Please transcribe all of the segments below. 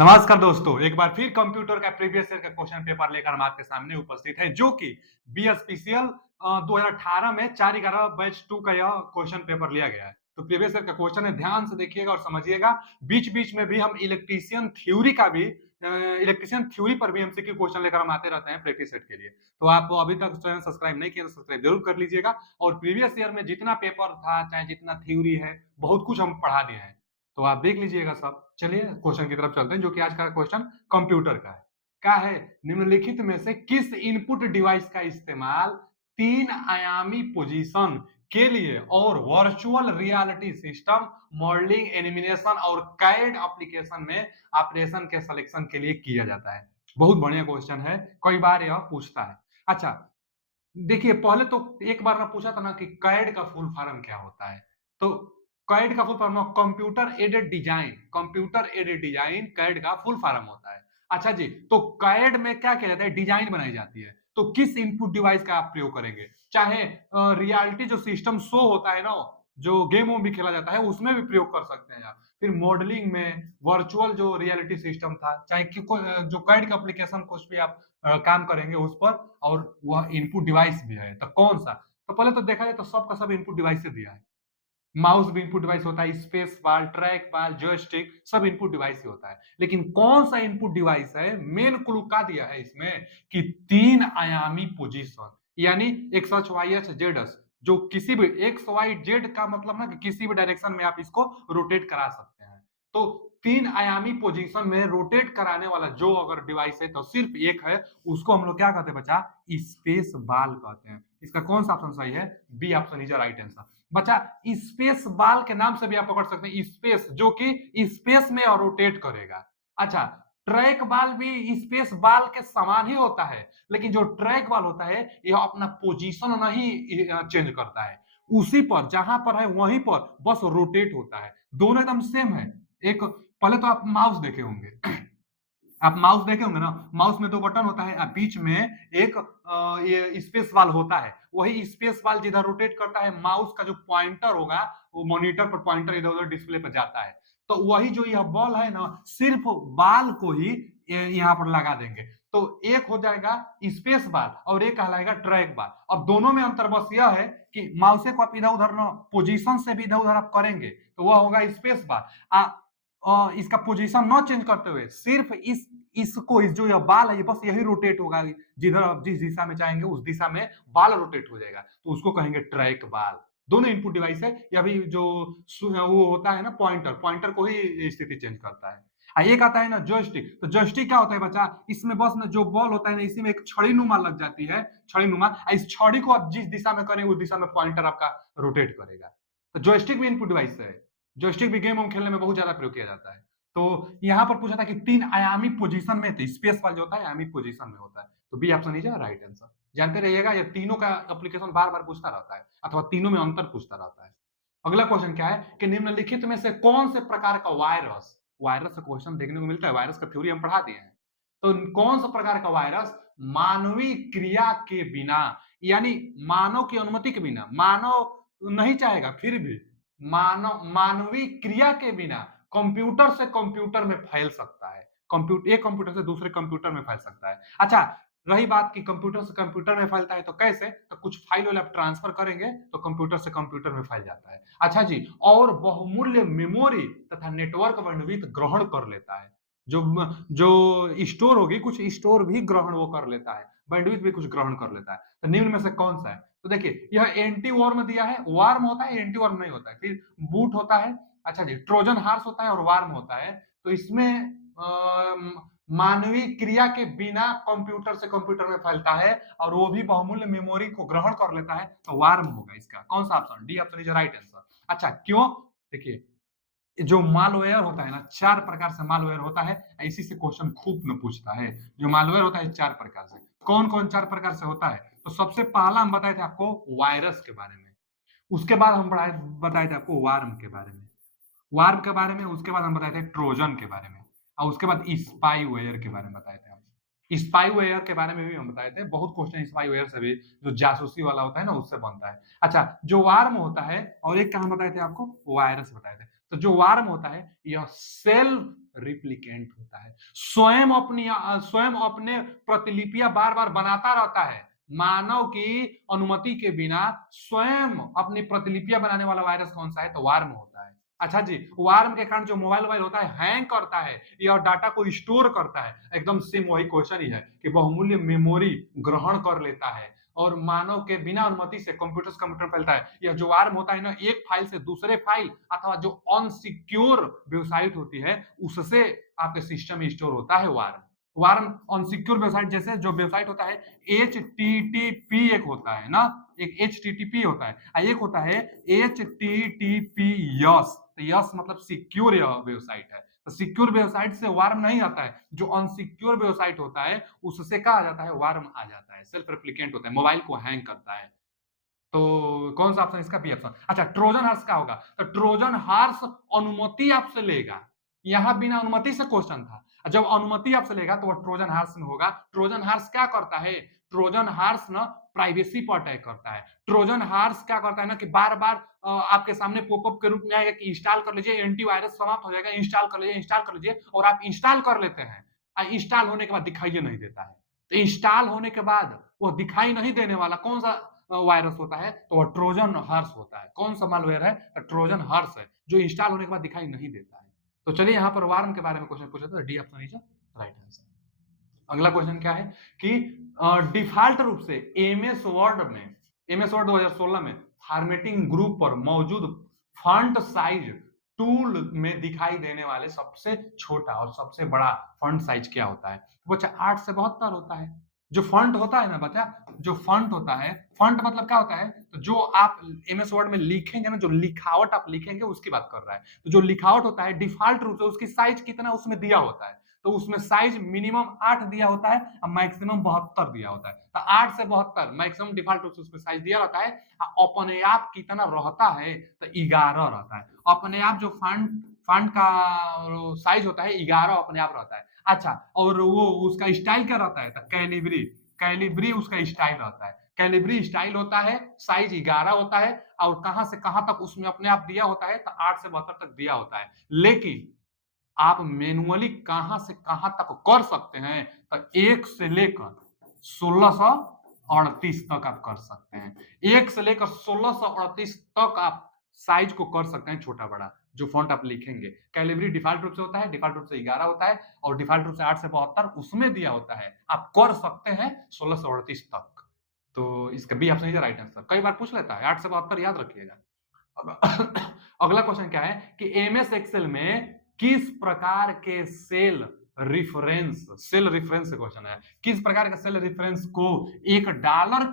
नमस्कार दोस्तों, एक बार फिर कंप्यूटर का प्रीवियस ईयर का क्वेश्चन पेपर लेकर हम आपके सामने उपस्थित हैं, जो कि बीएसपीसीएल 2018 में 4/11 बैच 2 का यह क्वेश्चन पेपर लिया गया है। तो प्रीवियस ईयर का क्वेश्चन है, ध्यान से देखिएगा और समझिएगा। बीच-बीच में भी हम इलेक्ट्रीशियन थ्योरी पर भी एमसीक्यू क्वेश्चन लेकर हम आते रहते हैं प्रैक्टिस सेट के लिए। तो आप अभी तक चैनल सब्सक्राइब नहीं किया तो सब्सक्राइब जरूर कर लीजिएगा। और प्रीवियस ईयर में जितना पेपर था, चाहे जितना थ्योरी है, बहुत कुछ हम पढ़ा दिए हैं। तो आप देख लीजिएगा सब। चलिए क्वेश्चन की तरफ चलते हैं, जो कि आज का क्वेश्चन कंप्यूटर का है। क्या है? निम्नलिखित में से किस इनपुट डिवाइस का इस्तेमाल 3 आयामी पोजीशन के लिए और virtual reality system, modelling, animation और कैड एप्लीकेशन में ऑपरेशन के सिलेक्शन के लिए किया जाता है? बहुत बढ़िया क्वेश्चन है, कई बार यह पूछता है। अच्छा, देखिए पहले तो एक बार मैं पूछा था ना कि कैड का फुल फॉर्म क्या होता है। तो कैड का full form computer aided design CAD का फुल फॉर्म होता है। अच्छा जी, तो कैड में क्या किया जाता है? डिजाइन बनाई जाती है। तो किस इनपुट डिवाइस का आप प्रयोग करेंगे? चाहे रियलिटी जो सिस्टम शो होता है ना, जो गेम भी खेला जाता है, उसमें भी प्रयोग कर सकते हैं आप। फिर मॉडलिंग में वर्चुअल जो रियलिटी सिस्टम था, चाहे कि जो कैड का एप्लीकेशन कुछ भी आप काम करेंगे उस पर, और वह इनपुट डिवाइस भी है। तो कौन सा? तो पहले तो देखा जाए तो सब का सब इनपुट डिवाइस से दिया है। माउस भी इनपुट डिवाइस होता है, स्पेस बार, ट्रैक बार, जॉयस्टिक सब इनपुट डिवाइस ही होता है। लेकिन कौन सा इनपुट डिवाइस है? मेन क्लू क्या दिया है इसमें कि 3 आयामी पोजीशन, यानी एक्स अक्ष, वाई अक्ष, जेड अक्ष, जो किसी भी एक्स वाई जेड का मतलब ना कि किसी भी डायरेक्शन में आप इसको रोटेट करा सकते हैं। तो 3 आयामी पोजीशन में रोटेट कराने वाला जो अगर डिवाइस है तो सिर्फ एक है, उसको हम लोग क्या कहते हैं बच्चा? स्पेस बाल कहते हैं। इसका कौन सा ऑप्शन सही है? B option is right answer. बच्चा, स्पेस बाल के नाम से भी आप पकड़ सकते हैं, स्पेस जो कि स्पेस में और रोटेट करेगा। अच्छा, ट्रैक बाल भी स्पेस बाल के समान ही होता है, लेकिन जो ट्रैक बाल होता है यह अपना पोजीशन नहीं चेंज करता है, उसी पर जहां पर है वहीं पर बस रोटेट होता है। दोनों एकदम सेम है। एक पहले तो आप माउस देखे होंगे आप माउस देखे होंगे ना, माउस में 2 बटन होता है, बीच में एक ये स्पेस बार होता है। वही स्पेस बार जिधर रोटेट करता है, माउस का जो पॉइंटर होगा, वो मॉनिटर पर पॉइंटर इधर-उधर डिस्प्ले पे जाता है। तो वही जो यह बॉल है ना, सिर्फ बाल को ही यहाँ पर लगा देंगे। तो एक हो जाएगा स्पेस बार और एक कहलाएगा ट्रैक बार। अब दोनों में अंतर बस यह है कि माउसे को आप इधर-उधर ना पोजीशन से भी इधर-उधर आप करेंगे, तो वह होगा स्पेस बार। इसका पोजीशन न चेंज करते हुए सिर्फ इसको जो यह बाल है, ये बस यही रोटेट होगा। जिधर आप जिस दिशा में चाहेंगे उस दिशा में बाल रोटेट हो जाएगा, तो उसको कहेंगे ट्रैक बाल। दोनों इनपुट डिवाइस है, या भी जो वो होता है ना पॉइंटर, पॉइंटर को ही स्थिति चेंज करता है। एक आता है ना जॉयस्टिक। तो जॉयस्टिक क्या होता है बच्चा? इसमें बस ना जो बॉल होता है ना, इसी में एक छड़ी नुमा लग जाती है, छड़ी नुमा। इस छड़ी को आप जिस दिशा में करेंगे उस दिशा में पॉइंटर आपका रोटेट करेगा। तो जॉयस्टिक भी इनपुट डिवाइस है। जॉयस्टिक भी गेम खेलने में बहुत ज्यादा प्रयोग किया जाता है। तो यहाँ पर पूछा था कि 3 आयामी पोजीशन में, तो स्पेस वाला जो होता है आयामी पोजीशन में होता है। तो B option is right answer. जानते रहिएगा, ये तीनों का एप्लीकेशन बार-बार पूछता रहता है, अथवा तीनों में अंतर पूछता रहता है। अगला क्वेश्चन क्या है कि निम्नलिखित में से कौन से प्रकार का वायरस, वायरस का क्वेश्चन देखने को मिलता है, वायरस का थ्योरी हम पढ़ा दिए हैं। तो कौन सा प्रकार का वायरस मानवीय क्रिया के बिना, यानी मानव की अनुमति के बिना, मानव नहीं चाहेगा फिर भी मानवीय क्रिया के बिना कंप्यूटर से कंप्यूटर में फैल सकता है। एक कंप्यूटर से दूसरे कंप्यूटर में फैल सकता है। अच्छा, रही बात कि कंप्यूटर से कंप्यूटर में फैलता है तो कैसे? तो कुछ फाइल वाइल आप ट्रांसफर करेंगे तो कंप्यूटर से कंप्यूटर में फैल जाता है। अच्छा जी, और बहुमूल्य मेमोरी तथा नेटवर्क बैंडविड्थ ग्रहण कर लेता है। जो जो स्टोर होगी, कुछ स्टोर भी ग्रहण वो कर लेता है, बैंडविड्थ भी कुछ ग्रहण कर लेता है। तो निम्न में से कौन सा है? तो देखिए, यह एंटी वार्म दिया है, वार्म होता है, एंटी वार्म नहीं होता है। फिर बूट होता है, अच्छा जी, ट्रोजन हॉर्स होता है और वार्म होता है। तो इसमें मानवीय क्रिया के बिना कंप्यूटर से कंप्यूटर में फैलता है और वो भी बहुमूल्य मेमोरी को ग्रहण कर लेता है, तो वार्म होगा इसका। कौन सा option? D option is right answer. अच्छा, क्यों? देखिए, जो मालवेयर होता है ना, 4 प्रकार से मालवेयर होता है, इसी से क्वेश्चन खूब न पूछता है। जो मालवेयर होता है 4 प्रकार से। कौन-कौन 4 प्रकार से होता है? तो सबसे पहला हम बताए थे आपको वायरस के बारे में। उसके बाद हम बताए थे आपको वार्म के बारे में। वार्म के बारे में, उसके बाद हम बताए थे ट्रोजन के बारे में, और उसके बाद स्पाईवेयर के बारे में बताए थे हम। स्पाईवेयर के बारे में भी हम बताए थे। बहुत क्वेश्चन स्पाईवेयर से भी, जो जासूसी वाला होता है ना, उससे बनता है। अच्छा, जो वार्म होता है, और एक क्या हम बताए थे आपको? वायरस बताए थे। तो जो वार्म होता है, यह सेल रिप्लिकेंट होता है। स्वयं अपने प्रतिलिपियां बार बार बनाता रहता है। मानव की अनुमति के बिना स्वयं अपनी प्रतिलिपियां बनाने वाला वायरस कौन सा है? तो वार्म होता है। अच्छा जी, वार्म के कारण जो मोबाइल वोबाइल होता है हैंग करता है या डाटा को स्टोर करता है। एकदम सेम वही क्वेश्चन ही है कि बहुमूल्य मेमोरी ग्रहण कर लेता है और मानव के बिना अनुमति से कंप्यूटर से कंप्यूटर फैलता है। यह जो वार्म होता है ना, एक फाइल से दूसरे फाइल अथवा जो अनसिक्योर वेबसाइट होती है उससे आपके सिस्टम में स्टोर होता है वार्म। वार्म अनसिक्योर वेबसाइट, जैसे जो वेबसाइट होता है HTTP एक होता है ना, एक HTTP होता है, एक होता है HTTPS। तो यस मतलब सिक्योर वेबसाइट है। तो सिक्योर वेबसाइट से वार्म नहीं आता है, जो अनसिक्योर वेबसाइट होता है उससे क्या आ जाता है? वार्म आ जाता है, सेल्फ रेप्लिकेंट होता है, मोबाइल को हैंग करता है। तो कौन सा ऑप्शन? इसका बी ऑप्शन। अच्छा, ट्रोजन हॉर्स क्या होगा? तो ट्रोजन हॉर्स अनुमति आपसे लेगा। यहां बिना अनुमति से क्वेश्चन था, जब अनुमति आपसे लेगा तो वह ट्रोजन हॉर्स में होगा। ट्रोजन हॉर्स क्या करता है? ट्रोजन हॉर्स ना प्राइवेसी पर अटैक करता है। ट्रोजन हॉर्स क्या करता है ना कि बार बार आपके सामने पॉपअप के रूप में आएगा कि इंस्टॉल कर लीजिए, एंटीवायरस समाप्त हो जाएगा, इंस्टॉल कर लीजिए, इंस्टॉल कर लीजिए, और आप इंस्टॉल कर लेते हैं। इंस्टॉल होने के बाद दिखाई नहीं देता है। तो इंस्टॉल होने के बाद वो दिखाई नहीं देने वाला कौन सा वायरस होता है? तो वह ट्रोजन हॉर्स होता है। कौन सा मालवेयर है? तो ट्रोजन हॉर्स है, जो इंस्टॉल होने के बाद दिखाई नहीं देता है। तो चलिए यहाँ पर वार्म के बारे में क्वेश्चन पूछा था, D option is right answer. अगला क्वेश्चन क्या है कि डिफॉल्ट रूप से एमएस वर्ड 2016 में फॉर्मेटिंग ग्रुप पर मौजूद फॉन्ट साइज टूल में दिखाई देने वाले सबसे छोटा और सबसे बड़ा फॉन्ट साइज क्या होता है? तो बच्चा 8 से 72 होता है। जो फॉन्ट होता है ना बच्चा, जो फॉन्ट होता है, फॉन्ट मतलब क्या होता है? तो जो आप एमएस वर्ड में लिखेंगे ना, जो लिखावट आप लिखेंगे उसकी बात कर रहा है। तो जो लिखावट होता है डिफॉल्ट रूप से उसकी साइज कितना उसमें दिया होता है। तो उसमें साइज मिनिमम 8 दिया होता है और मैक्सिमम 72 दिया होता है। तो 8 से 72 मैक्सिमम डिफॉल्ट रूप से उसमें साइज दिया रहता है। अपने आप कितना रहता है? तो 11 रहता है। अपने आप जो फंड फंड का साइज होता है 11 अपने आप रहता है। अच्छा, और वो उसका स्टाइल क्या रहता है? तो कैलिब्री। कैलिब्री उसका स्टाइल रहता है। कैलिब्री स्टाइल होता है, साइज 11 होता है और कहां से कहां तक उसमें अपने आप दिया होता है? तो 8 से 72 तक दिया होता है। लेकिन आप मैनुअली कहां से कहां तक कर सकते हैं? तो 1 से लेकर 1638 तक आप कर सकते हैं। 1 से लेकर 1638 तक आप साइज को कर सकते हैं छोटा बड़ा, जो फॉन्ट आप लिखेंगे। कैलिबरी डिफॉल्ट रूप से होता है, डिफॉल्ट रूप से 11 होता है और डिफॉल्ट रूप से 8 से 72 उसमें दिया होता है। आप कर सकते हैं 1638 तक। तो इसका B option is right answer. कई बार पूछ लेता है, 8 से 72 याद रखिएगा। अगला क्वेश्चन क्या है कि एमएस एक्सेल में किस प्रकार के सेल रेफरेंस क्वेश्चन है, किस प्रकार के सेल रेफरेंस को एक डॉलर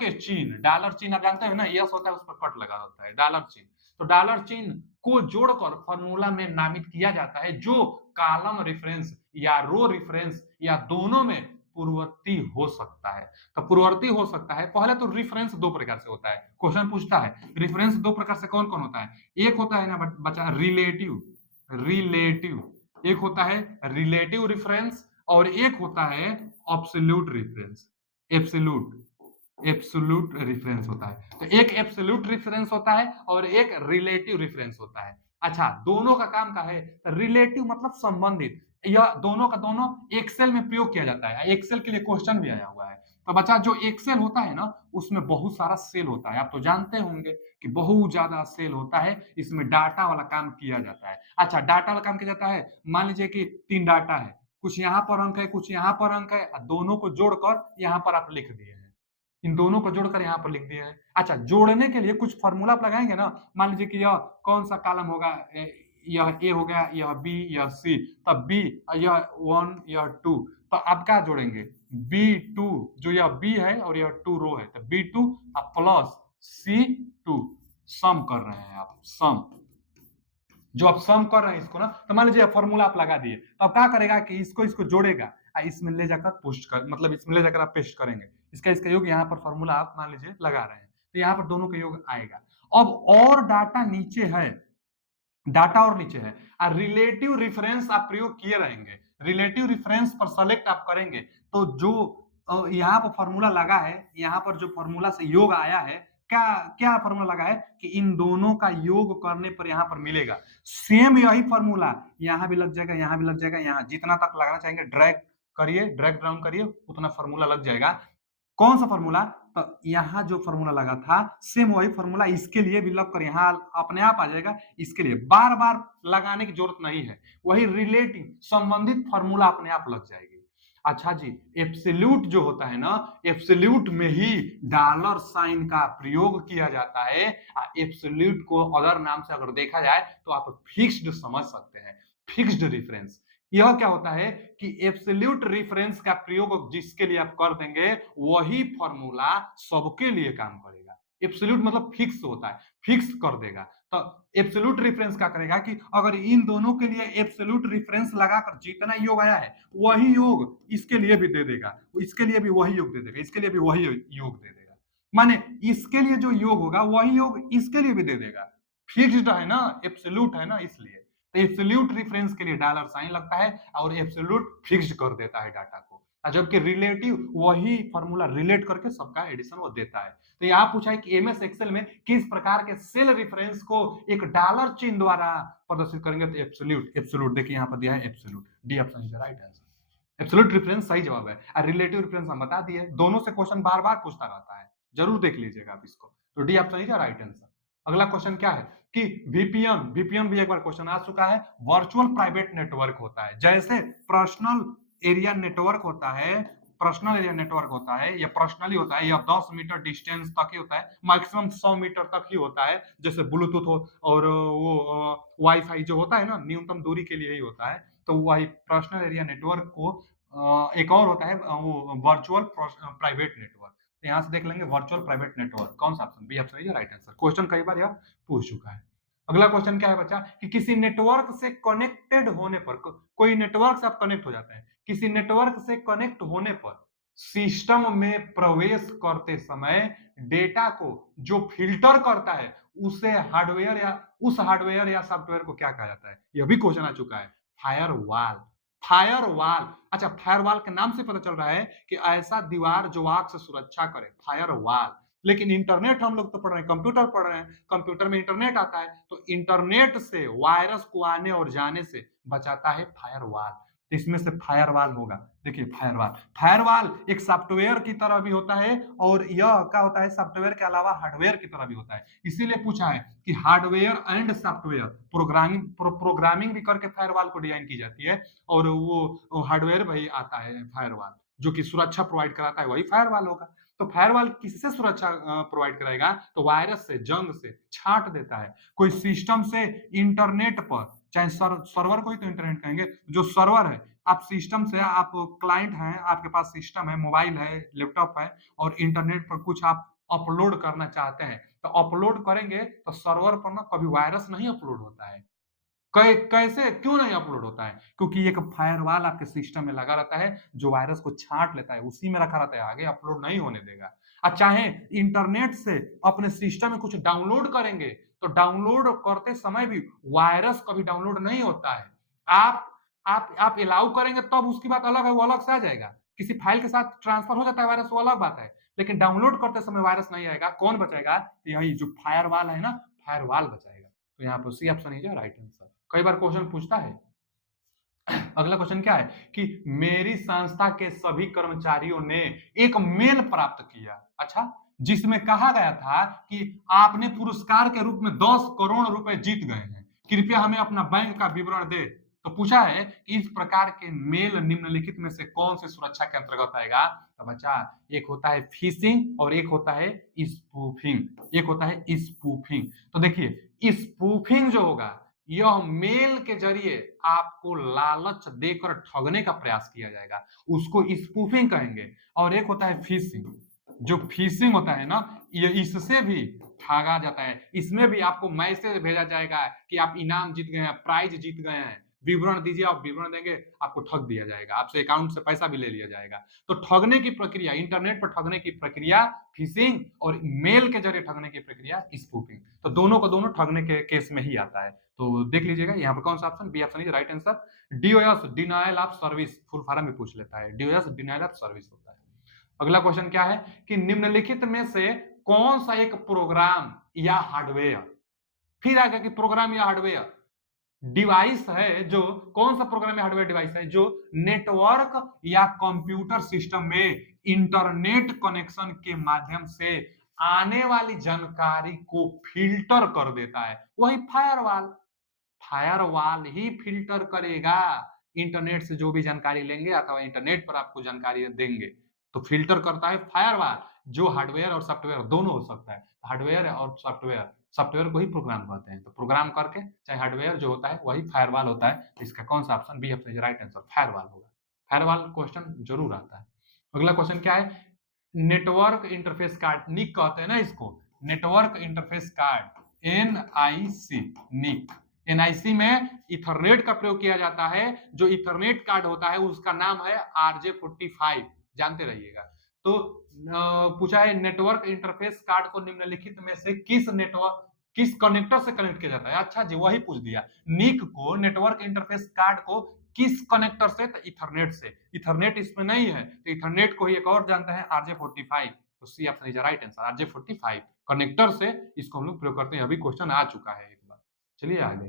चिन्ह आप जानते हैं ना, यस होता है उस पर कट लगा होता है डॉलर चिन्ह। तो डॉलर चिन्ह को जोड़कर फॉर्मूला में नामित किया जाता है, जो कॉलम रेफरेंस या रो रेफरेंस या दोनों में पूर्ववर्ती हो सकता है। तो पूर्ववर्ती हो सकता है। पहले तो रेफरेंस दो प्रकार से होता है, क्वेश्चन पूछता है रेफरेंस दो प्रकार से कौन कौन होता है? एक होता है ना बच्चा रिलेटिव, एक होता है रिलेटिव रेफरेंस और एक होता है एब्सोल्यूट रेफरेंस। एब्सोल्यूट रेफरेंस होता है। तो एक एब्सोल्यूट रेफरेंस होता है और एक रिलेटिव रेफरेंस होता है। अच्छा, दोनों का काम का है? रिलेटिव मतलब संबंधित। यह दोनों का दोनों एक्सेल में प्रयोग किया जाता है। एक्सेल के लिए क्वेश्चन भी आया हुआ है। तो बच्चा जो एक्सेल होता है ना, उसमें बहुत सारा सेल होता है। आप तो जानते होंगे कि बहुत ज्यादा सेल होता है, इसमें डाटा वाला काम किया जाता है। अच्छा, डाटा वाला काम किया जाता है। मान लीजिए कि 3 डाटा है, कुछ यहाँ पर अंक है, कुछ यहाँ पर अंक है, दोनों को जोड़कर यहाँ पर आप लिख दिए हैं। इन दोनों को जोड़कर यहाँ पर लिख दिया है। अच्छा, जोड़ने के लिए कुछ फॉर्मूला आप लगाएंगे ना। मान लीजिए कि यह कौन सा कॉलम होगा, यह ए हो गया, यह बी, यह सी। तब बी, यह 1, यह 2। तो आप क्या जोड़ेंगे? B2, जो यह बी है और यह 2 रो है, तो B2 प्लस C2 सम कर रहे हैं आप, सम। जो आप सम कर रहे हैं इसको ना, तो मान लीजिए फॉर्मूला आप लगा दिए, तो अब क्या करेगा कि इसको जोड़ेगा, इसमें ले जाकर पोस्ट कर, मतलब इसमें ले जाकर आप पेस्ट करेंगे। इसका योग यहाँ पर फॉर्मूला आप मान लीजिए लगा रहे हैं, तो यहाँ पर दोनों का योग आएगा। अब और डाटा नीचे है, डाटा और नीचे है, रिलेटिव रेफरेंस आप प्रयोग किए रहेंगे। रिलेटिव रेफरेंस पर सेलेक्ट आप करेंगे तो जो यहाँ पर फॉर्मूला लगा है, यहाँ पर जो फॉर्मूला से योग आया है, क्या क्या फॉर्मूला लगा है कि इन दोनों का योग करने पर यहाँ पर मिलेगा। सेम यही फॉर्मूला यहाँ भी लग जाएगा, यहाँ भी लग जाएगा, यहाँ जितना तक लगाना चाहेंगे ड्रैग करिए, ड्रैग डाउन करिए, उतना फॉर्मूला लग जाएगा। कौन सा फॉर्मूला? तो यहाँ जो फॉर्मूला लगा था सेम वही फॉर्मूला इसके लिए भी लग कर यहाँ अपने आप आ जाएगा। इसके लिए बार बार लगाने की जरूरत नहीं है, वही रिलेटिव संबंधित फॉर्मूला अपने आप लग जाएगी। अच्छा जी, एब्सोल्यूट जो होता है ना, एब्सोल्यूट में ही डॉलर साइन का प्रयोग किया जाता है। एब्सोल्यूट को अदर नाम से अगर देखा जाए तो आप फिक्स्ड समझ सकते हैं, फिक्स्ड रेफरेंस। यह क्या होता है कि एब्सोल्यूट रेफरेंस का प्रयोग जिसके लिए आप कर देंगे वही फॉर्मूला सबके लिए काम करेगा। एब्सोल्यूट मतलब फिक्स होता है, फिक्स कर देगा। तो एब्सोल्यूट रेफरेंस क्या करेगा कि अगर इन दोनों के लिए एब्सोल्यूट रेफरेंस लगाकर जितना योग आया है वही योग इसके लिए भी दे देगा, इसके लिए भी वही योग दे देगा, इसके लिए भी वही योग दे देगा। माने इसके लिए जो योग होगा वही योग इसके लिए भी दे देगा। फिक्स्ड है ना, एब्सोल्यूट है ना, इसलिए तो एब्सोल्यूट रेफरेंस के लिए डॉलर साइन लगता है और एब्सोल्यूट फिक्स्ड कर देता है डाटा को, जबकि रिलेटिव वही फॉर्मूला रिलेट करके सबका एडिशन वो देता है। तो यहाँ पूछा है कि एमएस एक्सेल में किस प्रकार के सेल रेफरेंस को एक डॉलर चिन्ह द्वारा प्रदर्शित करेंगे? तो एब्सोल्यूट, एब्सोल्यूट देखिए यहाँ पर दिया है absolute, D option is the right answer. Absolute reference सही जवाब है और रिलेटिव रेफरेंस हम बता दिए, दोनों से क्वेश्चन बार बार पूछता रहता है, जरूर देख लीजिएगा आप इसको। तो D option is the right answer. अगला क्वेश्चन क्या है कि वीपीएन, वीपीएन भी एक बार क्वेश्चन आ चुका है, वर्चुअल प्राइवेट नेटवर्क होता है। जैसे पर्सनल एरिया नेटवर्क होता है, पर्सनल एरिया नेटवर्क होता है या पर्सनली होता है या 10 मीटर डिस्टेंस तक ही होता है, मैक्सिमम 100 मीटर तक ही होता है, जैसे ब्लूटूथ हो और वो वाईफाई जो होता है ना न्यूनतम दूरी के लिए ही होता है। तो वही पर्सनल एरिया नेटवर्क को एक और होता है वो वर्चुअल प्राइवेट नेटवर्क। यहाँ से देख लेंगे वर्चुअल प्राइवेट नेटवर्क कौन सा option, B option is right answer. Question कई बार यह पूछ चुका है। अगला क्वेश्चन क्या है बच्चा कि किसी नेटवर्क से कनेक्टेड होने पर, कोई नेटवर्क से आप कनेक्ट हो जाते हैं, किसी नेटवर्क से कनेक्ट होने पर सिस्टम में प्रवेश करते समय डेटा को जो फिल्टर करता है उसे हार्डवेयर या उस हार्डवेयर या सॉफ्टवेयर को क्या कहा जाता है? यह भी क्वेश्चन आ चुका है, फायरवॉल। फायरवॉल, अच्छा फायरवॉल के नाम से पता चल रहा है कि ऐसा दीवार जो आग से सुरक्षा करे, फायरवॉल। लेकिन इंटरनेट हम लोग तो पढ़ रहे हैं, कंप्यूटर पढ़ रहे हैं, कंप्यूटर में इंटरनेट आता है, तो इंटरनेट से वायरस को आने और जाने से बचाता है फायरवॉल। तो इसमें से फायरवॉल होगा। देखिए फायरवॉल, फायरवॉल एक सॉफ्टवेयर की तरह भी होता है और यह क्या होता है सॉफ्टवेयर के अलावा हार्डवेयर की तरह भी होता है। इसीलिए पूछा है कि हार्डवेयर एंड सॉफ्टवेयर प्रोग्रामिंग भी करके फायरवॉल को डिजाइन की जाती है और वो हार्डवेयर वही आता है फायरवॉल, जो कि सुरक्षा प्रोवाइड कराता है वही फायरवॉल होगा। तो फायरवॉल किससे सुरक्षा प्रोवाइड कराएगा? तो वायरस से, जंग से छांट देता है। कोई सिस्टम से इंटरनेट पर, चाहे सर्वर को ही तो इंटरनेट कहेंगे, जो सर्वर है, आप सिस्टम से, आप क्लाइंट हैं, आपके पास सिस्टम है, मोबाइल है, लैपटॉप है और इंटरनेट पर कुछ आप अपलोड करना चाहते हैं, तो अपलोड करेंगे तो सर्वर पर ना कभी वायरस नहीं अपलोड होता है। कैसे क्यों नहीं अपलोड होता है? क्योंकि एक फायरवॉल आपके सिस्टम में लगा रहता है जो वायरस को छांट लेता है, उसी में रखा रहता है, आगे अपलोड नहीं होने देगा। और चाहे इंटरनेट से अपने सिस्टम में कुछ डाउनलोड करेंगे तो डाउनलोड करते समय भी वायरस कभी डाउनलोड नहीं होता है। आप अलाउ करेंगे तब उसकी बात अलग है, वो अलग से आ जाएगा। किसी फाइल के साथ ट्रांसफर हो जाता है वायरस, वो अलग बात है, लेकिन डाउनलोड करते समय वायरस नहीं आएगा। कौन बचाएगा? यही जो फायरवॉल है ना, फायरवॉल बचाएगा। तो यहाँ पर C option is right answer. कई बार क्वेश्चन पूछता है। अगला क्वेश्चन क्या है कि मेरी संस्था के सभी कर्मचारियों ने एक मेल प्राप्त किया, अच्छा, जिसमें कहा गया था कि आपने पुरस्कार के रूप में 10 करोड़ रुपए जीत गए हैं, कृपया हमें अपना बैंक का विवरण दे। तो पूछा है कि इस प्रकार के मेल निम्नलिखित में से कौन से सुरक्षा के अंतर्गत आएगा? तो बच्चा एक होता है फिशिंग और एक होता है स्पूफिंग, एक होता है स्पूफिंग। तो देखिए स्पूफिंग जो होगा यह मेल के जरिए आपको लालच देकर ठगने का प्रयास किया जाएगा, उसको स्पूफिंग कहेंगे। और एक होता है फिशिंग, जो फिशिंग होता है ना, ये इससे भी ठगा जाता है। इसमें भी आपको मैसेज भेजा जाएगा कि आप इनाम जीत गए हैं, प्राइज जीत गए हैं, विवरण दीजिए, आप विवरण देंगे, आपको ठग दिया जाएगा, आपसे अकाउंट से पैसा भी ले लिया जाएगा। तो ठगने की प्रक्रिया, इंटरनेट पर ठगने की प्रक्रिया फिशिंग और मेल के जरिए ठगने की प्रक्रिया स्पूफिंग। तो दोनों को दोनों ठगने के केस में ही आता है। तो देख लीजिएगा यहाँ पर कौन सा option, B option is right answer. DOS, denial of service, full form भी पूछ लेता है, डीओएस डिनायल ऑफ सर्विस होता है। अगला क्वेश्चन क्या है कि निम्नलिखित में से कौन सा एक प्रोग्राम या हार्डवेयर, फिर आगे कि प्रोग्राम या हार्डवेयर डिवाइस है जो, कौन सा प्रोग्राम या हार्डवेयर डिवाइस है जो नेटवर्क या कंप्यूटर सिस्टम में इंटरनेट कनेक्शन के माध्यम से आने वाली जानकारी को फिल्टर कर देता है, वही फायरवॉल। फायरवॉल ही फिल्टर करेगा इंटरनेट से जो भी जानकारी लेंगे अथवा इंटरनेट पर आपको जानकारी देंगे, तो फिल्टर करता है फायरवॉल, जो हार्डवेयर और सॉफ्टवेयर दोनों हो सकता है। हार्डवेयर और सॉफ्टवेयर, सॉफ्टवेयर को ही प्रोग्राम कहते हैं, तो प्रोग्राम करके चाहे हार्डवेयर जो होता है वही फायरवॉल होता है। इसका कौन सा option, B option right answer firewall होगा। फायरवॉल क्वेश्चन जरूर आता है। अगला क्वेश्चन क्या है, नेटवर्क इंटरफेस कार्ड, निक कहते हैं ना इसको, नेटवर्क इंटरफेस कार्ड, एनआईसी, निक। एनआईसी में इथरनेट का प्रयोग किया जाता है, जो इथरनेट कार्ड होता है उसका नाम है RJ45, जानते रहिएगा। तो पूछा है नेटवर्क इंटरफेस कार्ड को निम्नलिखित में से किस कनेक्टर से कनेक्ट किया जाता है। अच्छा जी, वही पूछ दिया, निक को, नेटवर्क इंटरफेस कार्ड को किस कनेक्टर से, तो इथरनेट से। इथरनेट इसमें नहीं है तो इथरनेट को ही एक और जानते हैं RJ45, तो C option is right answer, RJ45 connector से इसको हम लोग प्रयोग करते हैं। अभी क्वेश्चन आ चुका है एक बार। चलिए आगे,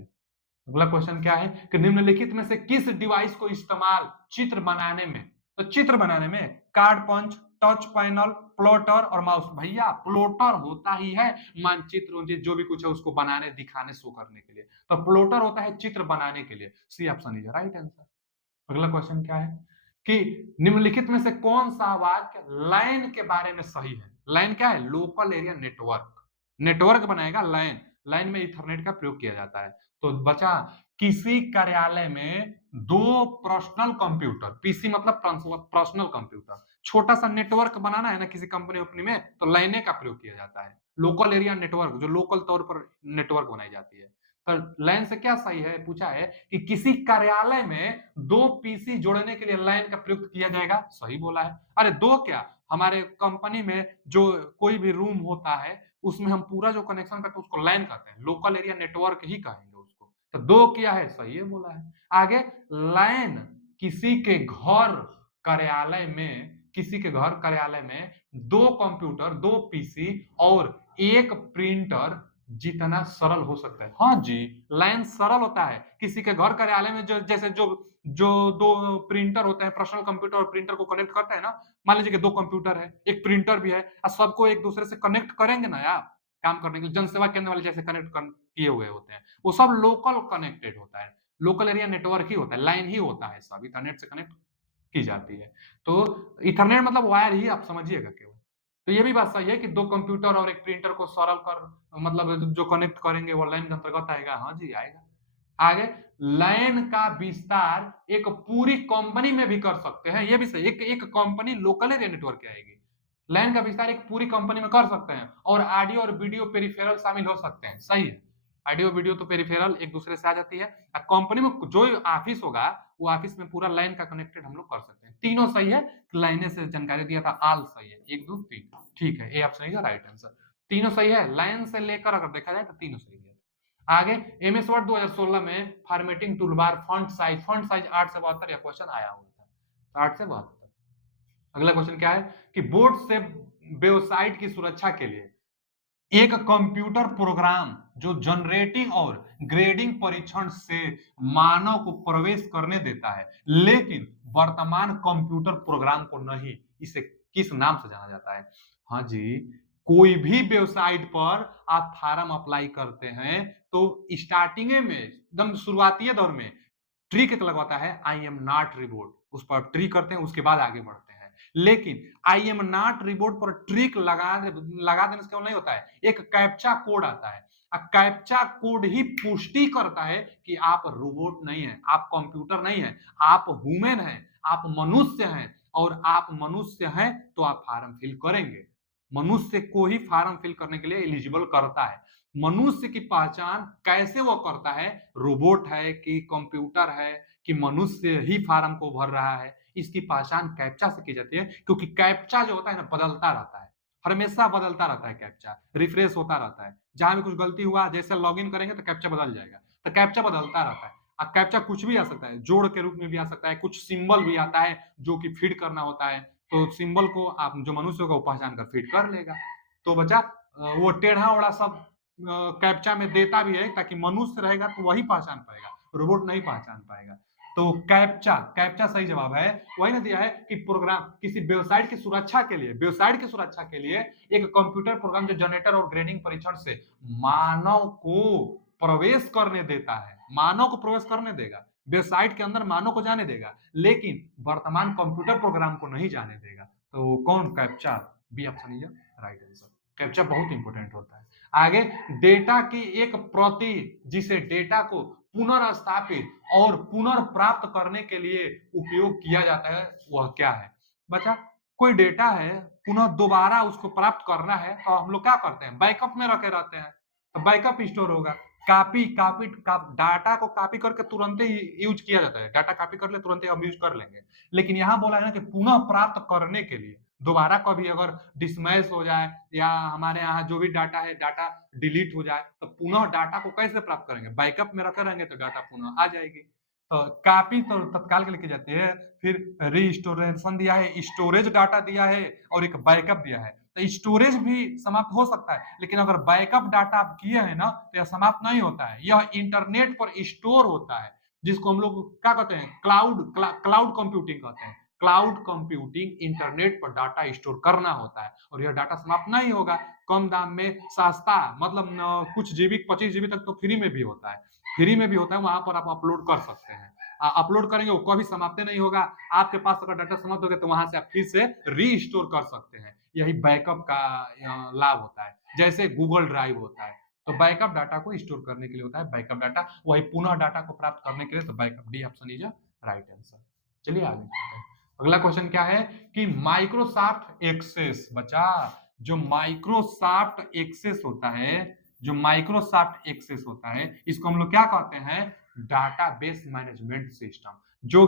अगला क्वेश्चन क्या है कि निम्नलिखित में से किस डिवाइस को इस्तेमाल चित्र बनाने में, तो चित्र बनाने में कार्ड पंच, टच पैनल, प्लॉटर और माउस। भैया प्लॉटर होता ही है मानचित्र जो भी कुछ है उसको बनाने, दिखाने, शो करने के लिए, तो प्लॉटर होता है चित्र बनाने के लिए। C option is right answer. अगला क्वेश्चन क्या है कि निम्नलिखित में से कौन सा वाक्य लैन के बारे में सही है। लैन क्या है, लोकल एरिया नेटवर्क। नेटवर्क बनाएगा लैन, लैन में इथरनेट का प्रयोग किया जाता है। तो बचा, किसी कार्यालय में दो पर्सनल कंप्यूटर, पीसी मतलब पर्सनल कंप्यूटर, छोटा सा नेटवर्क बनाना है ना किसी कंपनी अपनी में, तो लाइने का प्रयोग किया जाता है। लोकल एरिया नेटवर्क, जो लोकल तौर पर नेटवर्क बनाई जाती है। तो लाइन से क्या सही है, पूछा है कि किसी कार्यालय में दो पीसी जोड़ने के लिए लाइन का प्रयोग किया जाएगा, सही बोला है। अरे दो क्या, हमारे कंपनी में जो कोई भी रूम होता है उसमें हम पूरा जो कनेक्शन करते हैं उसको लाइन कहते हैं, लोकल एरिया नेटवर्क ही कहेंगे उसको। तो दो किया है, सही है बोला है। आगे, लाइन किसी के घर कार्यालय में, किसी के घर कार्यालय में दो कंप्यूटर, दो पीसी और एक प्रिंटर जितना सरल हो सकता है। हाँ जी, लाइन सरल होता है। किसी के घर कार्यालय में जो, जैसे जो जो दो प्रिंटर होते हैं, पर्सनल कंप्यूटर और प्रिंटर को कनेक्ट करते हैं ना, मान लीजिए कि दो कंप्यूटर है, एक प्रिंटर भी है, और सबको एक दूसरे से कनेक्ट करेंगे ना यार काम करने के लिए, जनसेवा केंद्र वाले जैसे कनेक्ट किए हुए होते हैं, वो सब लोकल कनेक्टेड होता है, लोकल एरिया नेटवर्क ही होता है, लाइन ही होता है, सब इंटरनेट से कनेक्ट की जाती है। तो इथरनेट मतलब वायर ही, आप समझिएगा केवल। तो ये भी बात सही है कि दो कंप्यूटर और एक प्रिंटर को सरल कर, मतलब जो कनेक्ट करेंगे वो लाइन के अंतर्गत आएगा। हाँ जी आएगा। आगे, लाइन का विस्तार एक पूरी कंपनी में भी कर सकते हैं, ये भी सही, एक कंपनी लोकल एरिया नेटवर्क आएगी, लाइन का विस्तार एक पूरी कंपनी में कर सकते हैं, और ऑडियो और वीडियो पेरिफेरल शामिल हो सकते हैं, सही है। ऑडियो वीडियो तो पेरिफेरल एक दूसरे से आ जाती है, कंपनी में जो ऑफिस होगा वो ऑफिस में पूरा लाइन का कनेक्टेड हम लोग कर सकते हैं। तीनों सही है, लाइने से जानकारी दिया था, आल सही है, 1 2 3, ठीक है, ए ऑप्शन इज राइट आंसर। तीनों सही है, लाइन से लेकर अगर देखा जाए तो तीनों सही है। आगे, एमएस वर्ड 2016 में फॉर्मेटिंग टूलबार फॉन्ट साइज 8 से 72 या क्वेश्चन आया हुआ था, 8 से 72। अगला क्वेश्चन क्या है कि बोर्ड से वेबसाइट की सुरक्षा के लिए एक कंप्यूटर प्रोग्राम जो जनरेटिंग और ग्रेडिंग परीक्षण से मानव को प्रवेश करने देता है, लेकिन वर्तमान कंप्यूटर प्रोग्राम को नहीं, इसे किस नाम से जाना जाता है। हाँ जी, कोई भी वेबसाइट पर आप फार्म अप्लाई करते हैं तो स्टार्टिंग में एकदम शुरुआती दौर में ट्रिक एक लगवाता है, आई एम नॉट रिबोट, उस पर ट्रिक करते हैं, उसके बाद आगे बढ़ते हैं। लेकिन आई एम नॉट रिबोट पर ट्रिक लगा देने से क्यों नहीं होता है, एक कैप्चा कोड आता है, कैप्चा कोड ही पुष्टि करता है कि आप रोबोट नहीं है, आप कंप्यूटर नहीं है, आप ह्यूमन है, आप मनुष्य हैं, और आप मनुष्य हैं तो आप फॉर्म फिल करेंगे। मनुष्य को ही फॉर्म फिल करने के लिए एलिजिबल करता है। मनुष्य की पहचान कैसे वो करता है, रोबोट है कि कंप्यूटर है कि मनुष्य ही फॉर्म को भर रहा है, इसकी पहचान कैप्चा से की जाती है, क्योंकि कैप्चा जो होता है ना बदलता रहता है, हमेशा बदलता रहता है, कैप्चा रिफ्रेश होता रहता है, जहां भी कुछ गलती हुआ जैसे लॉगिन करेंगे तो कैप्चा बदल जाएगा, तो कैप्चा बदलता रहता है। अब कैप्चा कुछ भी आ सकता है, जोड़ के रूप में भी आ सकता है, कुछ सिंबल भी आता है जो कि फीड करना होता है, तो सिंबल को आप जो मनुष्य होगा वो पहचान कर फीड कर लेगा। तो बच्चा वो टेढ़ा-ओढ़ा सब कैप्चा में देता भी है ताकि मनुष्य रहेगा तो वही पहचान पाएगा, रोबोट नहीं पहचान पाएगा। तो कैप्चा कैप्चा सही जवाब है। वही ना दिया है कि प्रोग्राम किसी वेबसाइट की सुरक्षा के लिए एक कंप्यूटर प्रोग्राम जो जनरेटर और ग्रेडिंग परीक्षण से मानव को प्रवेश करने देता है, मानव को प्रवेश करने देगा, वेबसाइट के अंदर मानव को जाने देगा, लेकिन वर्तमान कंप्यूटर प्रोग्राम को नहीं जाने देगा। तो कौन? Captcha. B option is right answer. Captcha बहुत इंपॉर्टेंट होता है। आगे, डेटा की एक प्रति जिसे डेटा को पुनर्स्थापित और पुनर्प्राप्त करने के लिए उपयोग किया जाता है, वह क्या है? बच्चा, कोई डेटा है, पुनः दोबारा उसको प्राप्त करना है तो हम लोग क्या करते हैं? बैकअप में रखे रहते हैं, तो बैकअप स्टोर होगा। डाटा को कॉपी करके तुरंत ही यूज किया जाता है, डाटा कॉपी कर ले तुरंत ही हम यूज कर लेंगे। लेकिन यहाँ बोला है ना कि पुनः प्राप्त करने के लिए, दोबारा कभी अगर डिसमैच हो जाए या हमारे यहाँ जो भी डाटा है, डाटा डिलीट हो जाए, तो पुनः डाटा को कैसे प्राप्त करेंगे? बैकअप में रखे रहेंगे तो डाटा पुनः आ जाएगी। तो कॉपी तो तत्काल के लिए की जाती है, फिर रीस्टोरेशन दिया है, स्टोरेज डाटा दिया है और एक बैकअप दिया है। तो स्टोरेज भी समाप्त हो सकता है, लेकिन अगर बैकअप डाटा आप किए हैं ना, तो यह समाप्त नहीं होता है। यह इंटरनेट पर स्टोर होता है, जिसको हम लोग क्या कहते हैं? क्लाउड कंप्यूटिंग कहते हैं। क्लाउड कंप्यूटिंग इंटरनेट पर डाटा स्टोर करना होता है और यह डाटा समाप्त नहीं होगा। कम दाम में सस्ता, मतलब कुछ जीबी 25 जीबी तक तो फ्री में भी होता है। फ्री में भी होता है, वहां पर आप अपलोड कर सकते हैं। अपलोड करेंगे वो कभी समाप्त नहीं होगा। आपके पास अगर डाटा समाप्त हो गया तो वहां से आप फिर से रीस्टोर कर सकते हैं। यही बैकअप का लाभ होता है, जैसे गूगल ड्राइव होता है। तो बैकअप डाटा को स्टोर करने के लिए होता है बैकअप डाटा, वही पुनः डाटा को प्राप्त करने के लिए। तो backup, D option is right answer. चलिए आगे चलते हैं। अगला क्वेश्चन क्या है कि माइक्रोसॉफ्ट एक्सेस, बचा, जो माइक्रोसॉफ्ट एक्सेस होता है, जो माइक्रोसॉफ्ट एक्सेस होता है, इसको हम लोग क्या कहते हैं? डाटाबेस मैनेजमेंट सिस्टम, जो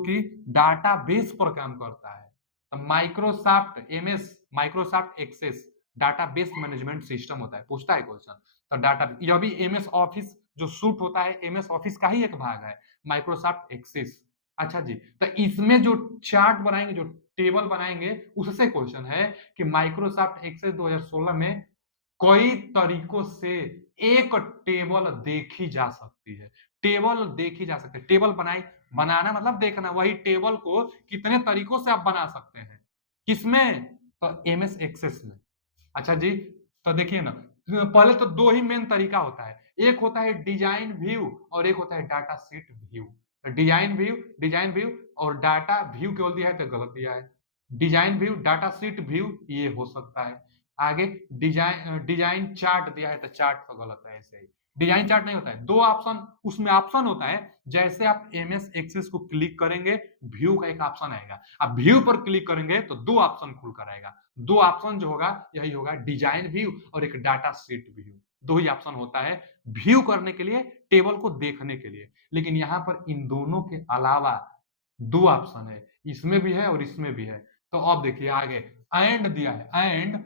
कि डाटाबेस पर काम करता है। तो Microsoft MS, Microsoft Access database management system होता है। पूछता है क्वेश्चन, तो डाटा, यह भी एमएस ऑफिस जो सूट होता है, एमएस ऑफिस का ही एक भाग है, माइक्रोसॉफ्ट एक्सेस। अच्छा जी, तो इसमें जो चार्ट बनाएंगे, जो टेबल बनाएंगे, उससे क्वेश्चन है कि माइक्रोसॉफ्ट एक्सेस 2016 में कई तरीकों से एक टेबल देखी जा सकती है। टेबल देखी जा सकती है, टेबल बनाना मतलब देखना, वही टेबल को कितने तरीकों से आप बना सकते हैं। किसमें? तो एमएस एक्सेस में। अच्छा जी, तो देखिए ना, पहले तो दो ही मेन तरीका होता है, एक होता है डिजाइन व्यू और एक होता है data sheet view. Design view और डाटा व्यू केवल दिया है तो गलत दिया है। Design view, data sheet view ये हो सकता है। आगे डिजाइन चार्ट दिया है तो चार्ट तो गलत है, ऐसे ही डिजाइन चार्ट नहीं होता है। दो ऑप्शन, उसमें ऑप्शन होता है, जैसे आप एमएस एक्सेस को क्लिक करेंगे, व्यू का एक ऑप्शन आएगा, आप व्यू पर क्लिक करेंगे तो दो ऑप्शन खुलकर आएगा। दो ऑप्शन जो होगा यही होगा, डिजाइन व्यू और एक डाटा शीट व्यू। दो ही ऑप्शन होता है व्यू करने के लिए, टेबल को देखने के लिए। लेकिन यहां पर इन दोनों के अलावा दो ऑप्शन है, इसमें भी है और इसमें भी है। तो अब देखिए आगे, एंड दिया है, एंड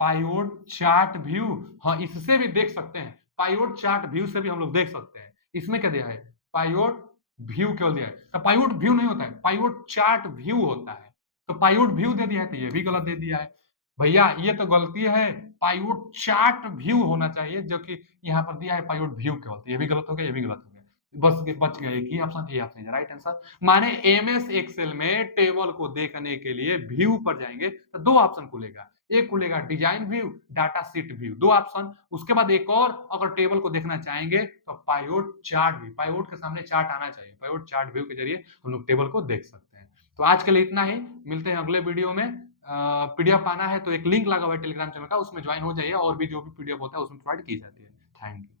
पायोट चार्ट व्यू, हाँ इससे भी देख सकते हैं, पायोट चार्ट व्यू से भी हम लोग देख सकते हैं। इसमें क्या दिया है? पायोट व्यू केवल दिया है, तो पायोट व्यू नहीं होता है, पायोट चार्ट व्यू होता है। तो पायोट व्यू दे दिया है तो ये भी गलत दे दिया है। भैया ये तो गलती है, पायोट चार्ट व्यू होना चाहिए, जो कि यहाँ पर दिया है पायोट व्यू केवल, तो ये भी गलत हो गया, ये भी गलत हो गया। बस बच गया एक ही option, A option is right answer. माने एमएस एक्सेल में टेबल को देखने के लिए व्यू पर जाएंगे तो दो ऑप्शन खुलेगा, एक खुलेगा design view, data sheet view, दो ऑप्शन। उसके बाद एक और, अगर टेबल को देखना चाहेंगे तो पायोट चार्ट व्यू, पायोट के सामने चार्ट आना चाहिए, पायोट चार्ट व्यू के जरिए हम लोग टेबल को देख सकते हैं। तो आज के लिए इतना ही, मिलते हैं अगले वीडियो में। पीडीएफ पाना है तो एक लिंक लगा हुआ है टेलीग्राम चैनल का, उसमें ज्वाइन हो जाइए, और भी जो भी पीडीएफ होता है उसमें प्रोवाइड की जाती है। Thank you.